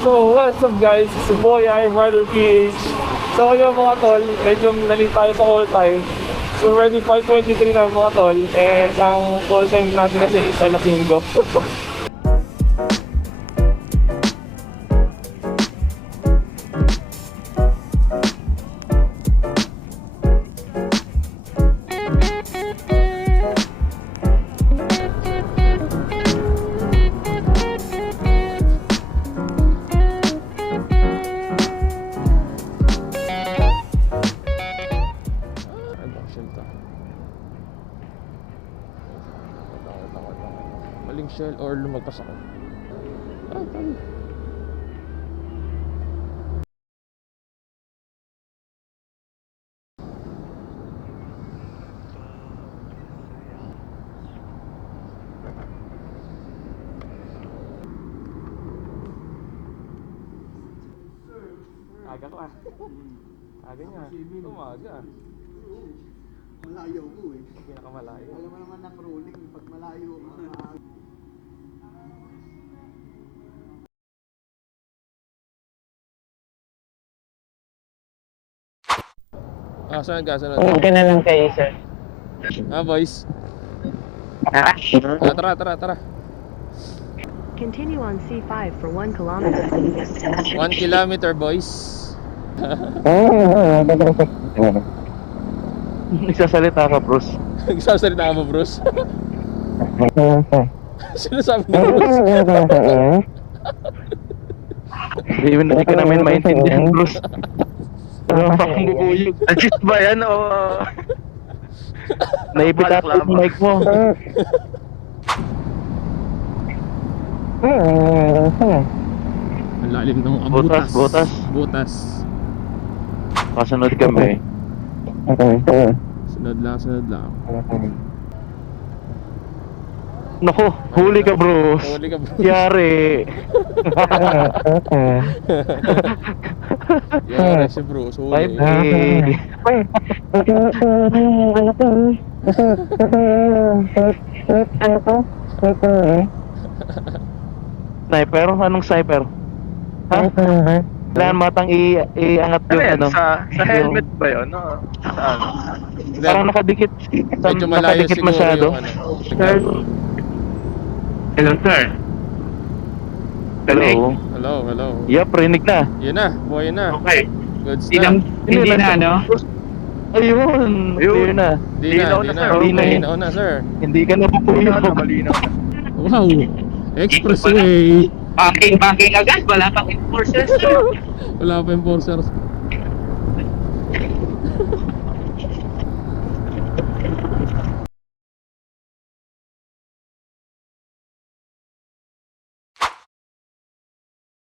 So what's up guys, it's your boy, I'm Rider PH. So yung mga tol, medyo nalit tayo sa all time. So ready for 23 na mga tol. And ang all time natin kasi is alas 5. Maling shell or lumagpas ako. Tama. Aga ko ah. Aga niya. Umaga. Malayo ko eh. Pinakamalayo. Alam mo naman ng rolling, pag malayo ka. Saan ka? Saan? Huwag ka na lang kayo, sir. Boys. Tara. Continue on C5 for 1 kilometer. 1 kilometer, boys. Nagsasalita ka, Bruce. Nagsasalita ka ba, Bruce? Sinasabi ni Bruce? Hindi ka namin maintindihan, Bruce. Ano pa kung bubuyog? Adjust ba yan o... Naipitat yung mic mo. Ang lalim ng butas. Kasunod kami. Sunod lang. Naku, huli ka, Bruce. Huli ka, Bruce. Yari. Yari si Bruce. Huli. Sniper? Anong sniper? Ha? Kailangan matang iangat yung ano? Sa helmet ba yun? No? Saan? Parang nakadikit. Medyo malayo Nakadikit siguro masyado. yung ano. Sir. Hello, sir. Hello. Hello. Yup, rinig na. Yun na, buhay na. Okay. Good stuff. Hindi na, no? Ayun, clear na. Di na, sir. Hindi ka na pupuyog. Malinaw na. Wow. Expressway. Parking agad. Wala pang enforcers, sir. Wala pa enforcers.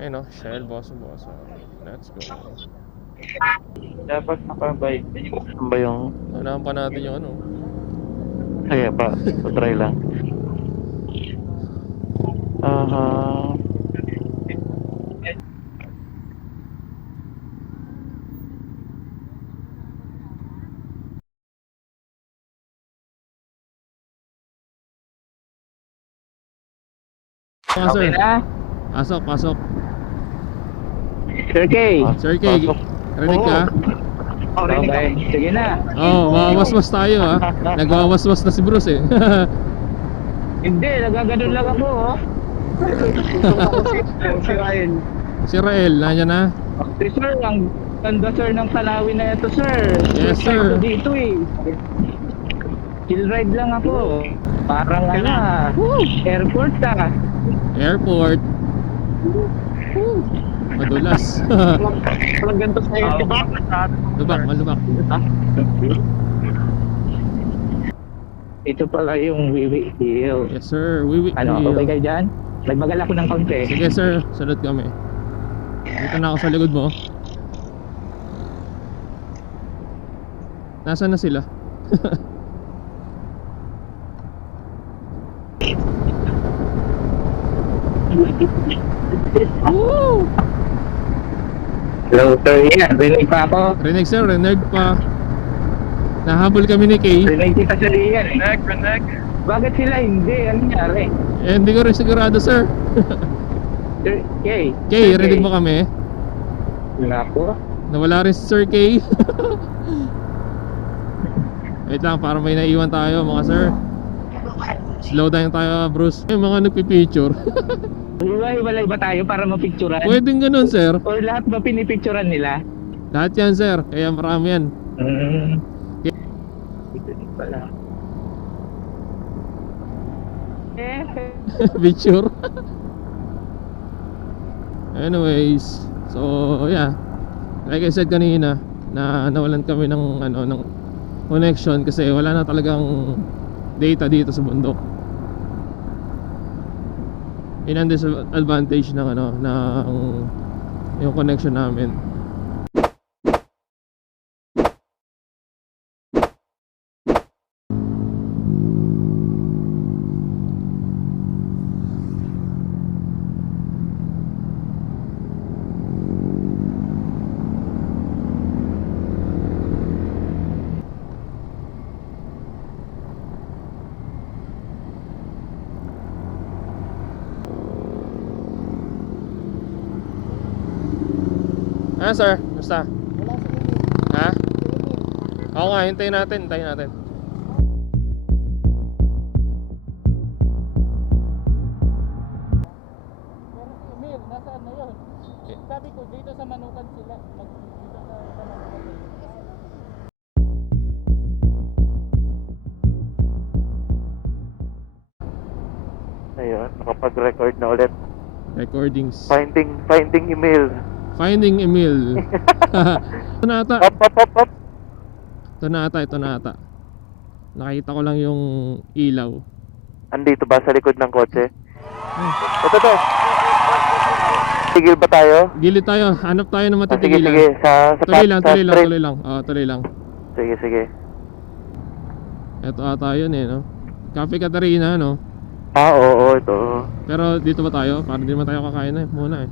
Ayun o, Shell, boss. Let's go. Dapat nakabike. Ano ba yung... Unahan pa natin yung ano. Kaya pa, patry lang. Okay na. Pasok. Sir K. Sir K, rinig ka? Okay. Sige na. Mawawaswas tayo ha. Nagwawaswas na si Bruce eh. Hindi, nagaganon lang ako, oh. Si Ryan. Si Rael, nandiyan na? Si sir, ang ganda sir ng Kalawin na ito, sir. Yes, First time sir. ko dito eh. Chill ride lang ako. Parang airport Airport. Madulas. Parang ganito sa'yo, diba? Malubak. Ito pala yung Wiwi Hill. Yes sir, Ano, okay kayo dyan? Nagbagal ako ng kaunti. Sige sir, sunod kami. Dito na ako sa likod mo. Nasaan na sila? Woo! Hello, sir. Yan, rinig pa ako. Rinig sir, rinig pa. Nahabol kami ni Kay. Rinig kita sa Rian. Rinig. Bakit sila hindi? Ano nangyari? Hindi ko rin sigurado sir. Okay. Kay, ready mo kami? Nako. Nawala rin si Sir Kay. Wait lang, para may naiwan tayo mga sir. Slow down tayo, Bruce. May mga nagpipicture. Hiwalay ba tayo para mapicturan? Pwedeng ganun, sir. O lahat ba pinipicturan nila? Lahat yan, sir. Kaya marami yan. Ito din pala. Picture. Anyways, so yeah. Like I said kanina, na nawalan kami ng ng connection kasi wala na talagang data dito sa bundok. Yun ang disadvantage ng ng yung connection namin. Ah, sir, basta. Ha? Oo nga, hintayin natin. Emil, nasaan na yun? Sabi ko, dito sa Manukan sila. Dito sa Manukan. Ayun, nakapag-record na ulit. Recordings. Finding email. Finding Emil. Ito na ata. Up. Ito na ata. Nakita ko lang yung ilaw. Andito ba sa likod ng kotse? Ito to. Tigil ba tayo? Gilid tayo. Hanap tayo ng Sige. matitigilan. Sa Tuloy lang. straight. Tuloy lang. Sige. Ito ata yun no? Cafe Catarina, no? Oo, ito. Pero dito ba tayo? Para di naman tayo kakain muna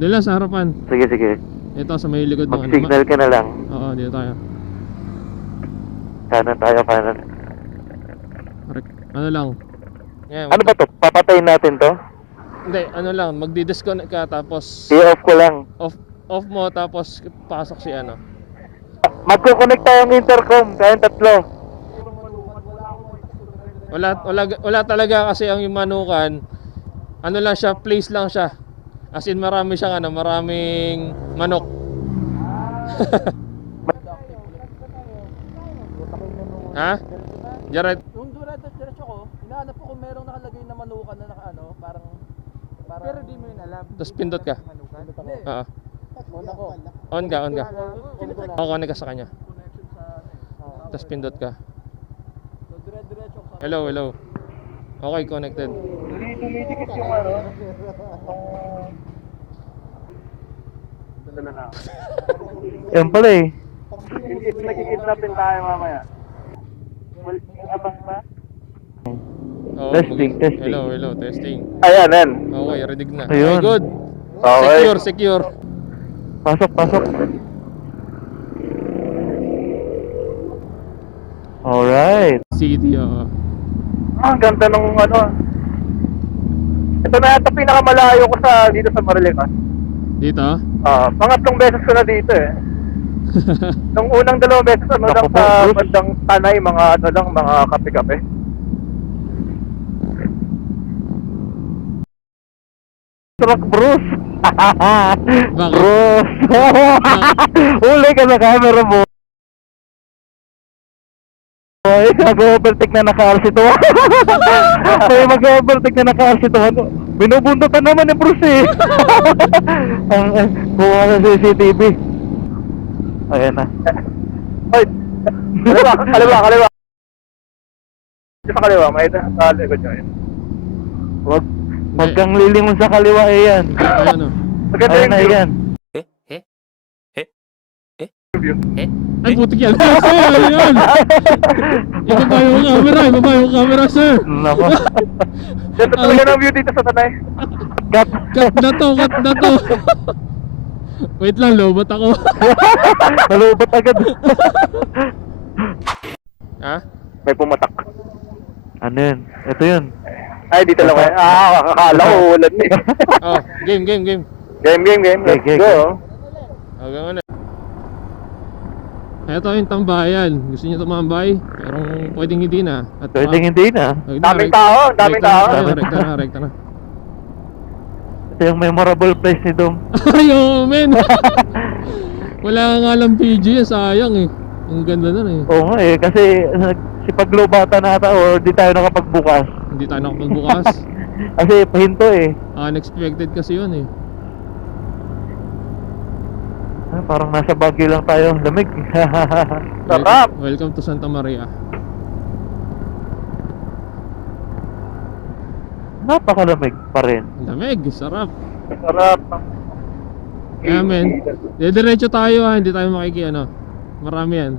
Dito lang sa harapan. Sige. Ito sa may likod ng Mag-signal ka na lang. Oo, dito tayo. Kanan tayo. Correct. Ano lang. Yeah, Ano ba to? Papatayin natin to? Hindi, ano lang, magdi-disconnect ka tapos I-off ko lang. off mo tapos pasok si Magko-connect tayong intercom. Kayong tatlo. Wala talaga kasi ang Manukan. Ano lang siya, place lang siya. As in marami siyang maraming manok. Ha? Jared, Yung diretso ko, hinahanap ko kung merong nakalagay na Manukan na parang pero di mo yun alam. tapos pindot ka. Hindi. Oo. On ako. On ka. Oo, connect ka sa kanya. Tapos pindot ka. So diretso ko. Hello. Okay, connected. Yan pala eh. Nakikidnapin tayo mamaya. Abang ba? Oo, Testing. Hello, testing. Ayan. Okay, ready na. Ayun. Okay, good. Okay. Secure. Pasok. Alright. City, oo. Ang ganda nung Ito na yata pinakamalayo ko dito sa Marilica. Dito? Pangatlong beses ko na dito eh. Nung unang 2 beses lang sa bandang Tanay, mga kape-kape. Truck Bruce. Bakit? Bruce. Uli ka sa camera mo. Ay, mag-overtake na naka-RC2. May mag-overtake na naka-RC2. Binubundutan naman ni Bruce eh. Buha sa CCTV. Ayan na. Ay, kaliwa. Sa kaliwa, may likod nyo yun. Huwag kang lilingon sa kaliwa eh yan. Ayan o. Maganda yung view. Ay, putik yan. Sir, yan. Ibaba yung camera, sir. Nako. Ganda talaga ng view dito sa Tanay. Cut na to. Wait lang, lobot ako. Nalubot agad. Ha? May pumatak. Ano yun? Ito yun. Ay, dito lang kayo. Akala ko ulan eh. Oh, game. Game. Let's go. Hanggang ano. Ito yung tambayan. Gusto niyo tumambay? Pero pwedeng hindi na. At Pwedeng hindi na. Daming tao, daming tao. Rekta na. Ito yung memorable place ni Dom. Ayaw, men. Wala nga lang video yan, sayang eh. Ang ganda nun eh. Oo nga eh, kasi sipaglobata na ata or di tayo nakapagbukas. Hindi tayo nakapagbukas. Kasi pahinto eh. Unexpected kasi yun eh. Parang nasa Baguio lang tayo. Lamig. Sarap. Welcome to Santa Maria. Napakalamig pa rin. Lamig, sarap. Sarap. Kaya men, diretso tayo ha, hindi tayo marami yan.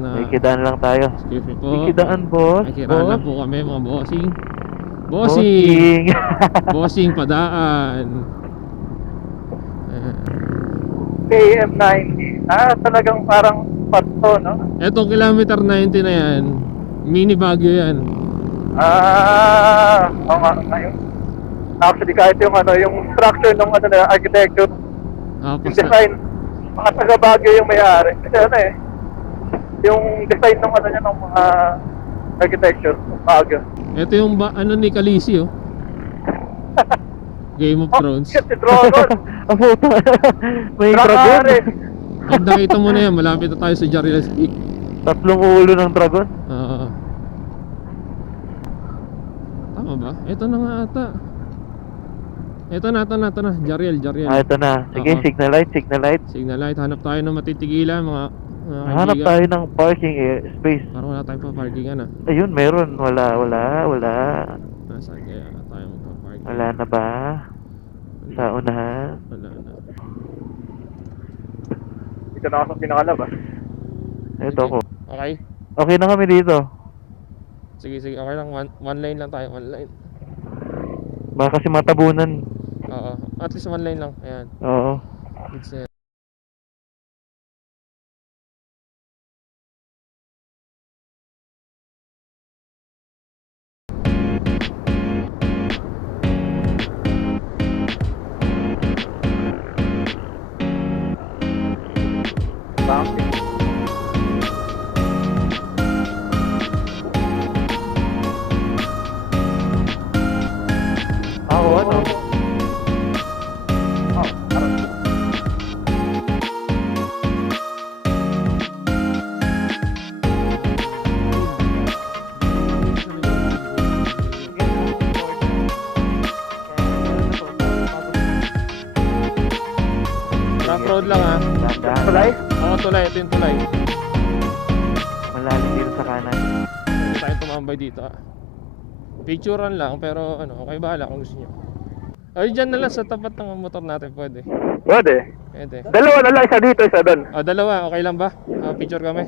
May kidaan lang tayo. Excuse me po. May kidaan, boss. Nakikiraan lang po kami mga bossing. Bossing padaan. KM90. Talagang parang pato, no? Etong kilometer 90 na yan, mini Baguio yan. Oo nga, ngayon. Actually, kahit yung structure ng architecture, yung design, mga taga Baguio yung may-ari. Kasi yung design ng niya ng mga architecture, Baguio. Ito yung ni Khaleesi oh. Game of Thrones. Shit, si Drogon. Ang puta. May Dragon. dragon. Pag nakita mo na yan, malapit na tayo sa Jarilas Peak. 3 ulo ng dragon. Tama ba? Ito na nga ata. Ito na. Jariel. Ito na. Sige, Oo. signal light. Signal light. Hanap tayo ng matitigilan mga Hanap kaibigan. tayo ng parking space. Parang wala tayong pa-parkingan ah. Ayun, meron. Wala. Nasaan kaya tayo magpa-parking? Wala na ba? Sa unahan. Wala na. Dito na ako sa pinakalabas. Ito ko. Okay? Okay na kami dito. Sige. Okay lang. One lane lang tayo. One lane. Baka kasi matabunan. Oo. At least one lane lang. Ayan. Oo. It's it. Ako ano? Rough road lang ah. Dahan-dahan. Tulay? Oo, tulay. Ito yung tulay. Malalim dito sa kanan. Hindi tayo tumambay dito ah. Picturean lang pero okay bahala kung gusto nyo. Ay, dyan na lang sa tapat ng motor natin pwede. Pwede. Pwede. Dalawa na lang, isa dito, isa doon. Dalawa, okay lang ba? Picture kami.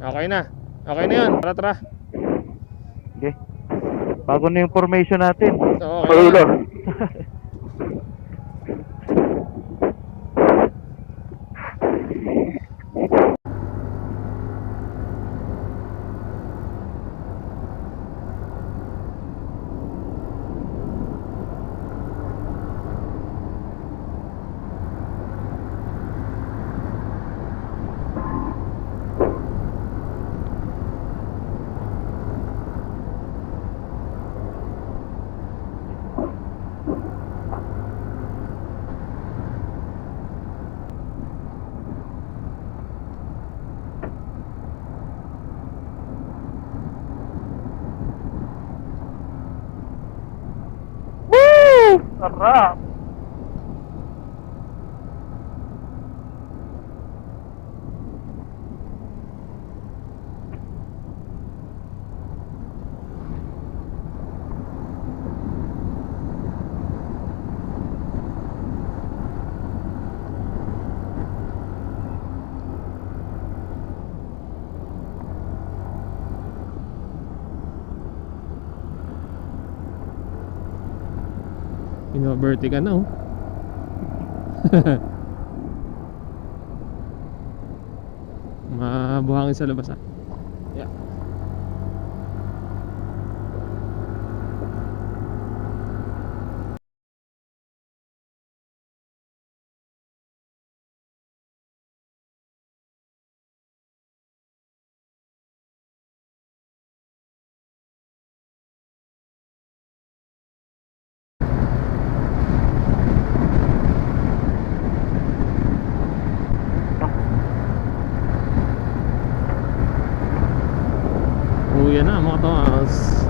Okay na yun, tara. Okay. Bago na yung formation natin. Oo, okay. Palulo. Sarap. Pinoberty ka na oh. Mabuhangin sa labas ah. Yeah. Uwi na mga tomas.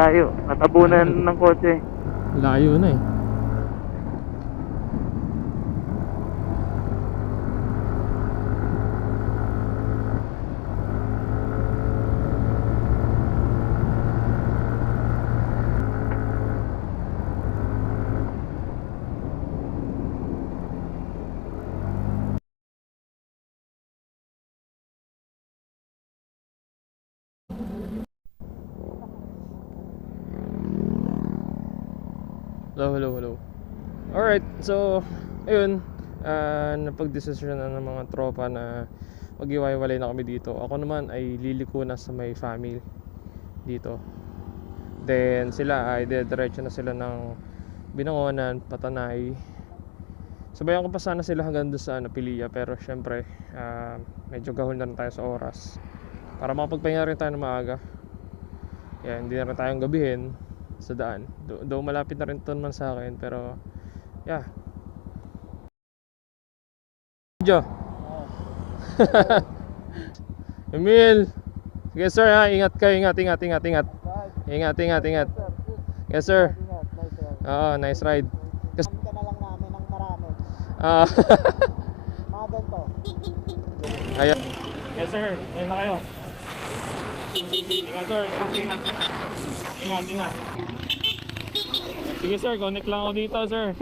Tayo, natabunan ng kotse. Layo na eh. Hello. Alright, so ayun, napag-desisyon na ng mga tropa na mag-iwalay na kami dito. Ako naman ay liliko na sa may family dito. Then sila ay diretso na sila ng Binangonan, Patanay. Sabayan ko pa sana sila hanggang doon sa Pilia, pero syempre medyo gahol na rin tayo sa oras para makapagpahinga rin tayo ng maaga. Yan, hindi na rin tayong gabihin sa daan. Though malapit na rin ito naman sa akin, pero yeah. Jo. Emil. Sige sir ha, ingat kayo, ingat. Ingat. Yes sir. Oo, nice ride. Kasi ka na lang namin ng marami. ah Mga ganito. ayan. Yes sir, ayun na kayo. Ingat sir, ingat. Sige sir, connect lang ako dito sir.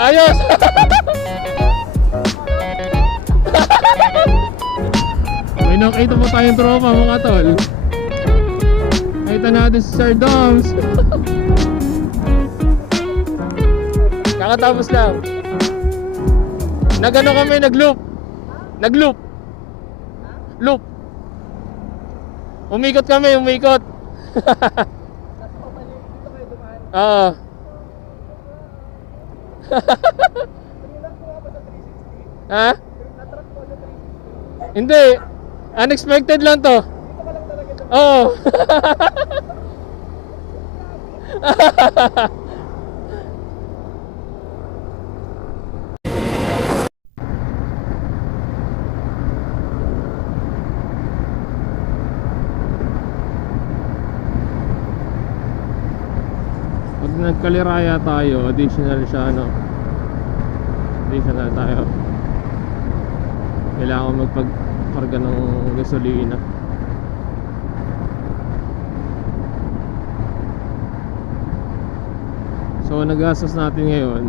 Ayos! May nakita mo tayong tropa mga tol. Nakita natin si Sir Doms. Kakatapos lang. Nagano kami, nag-loop. Loop. Umikot kami. Oo. Ha? Hindi. Unexpected lang to. Oo. Pag nagkaliraya tayo, additional siya additional tayo. Kailangan magpagkarga ng gasolina. So nagastos natin ngayon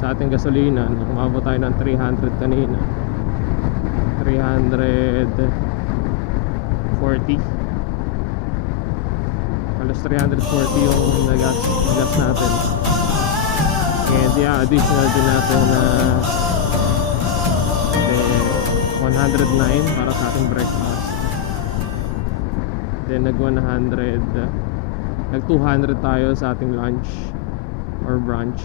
sa ating gasolina, umabot tayo ng 300 kanina. 340. Halos 340 yung nagas natin. And yeah, additional din natin na 109 para sa ating breakfast. Then nag 200 tayo sa ating lunch or brunch.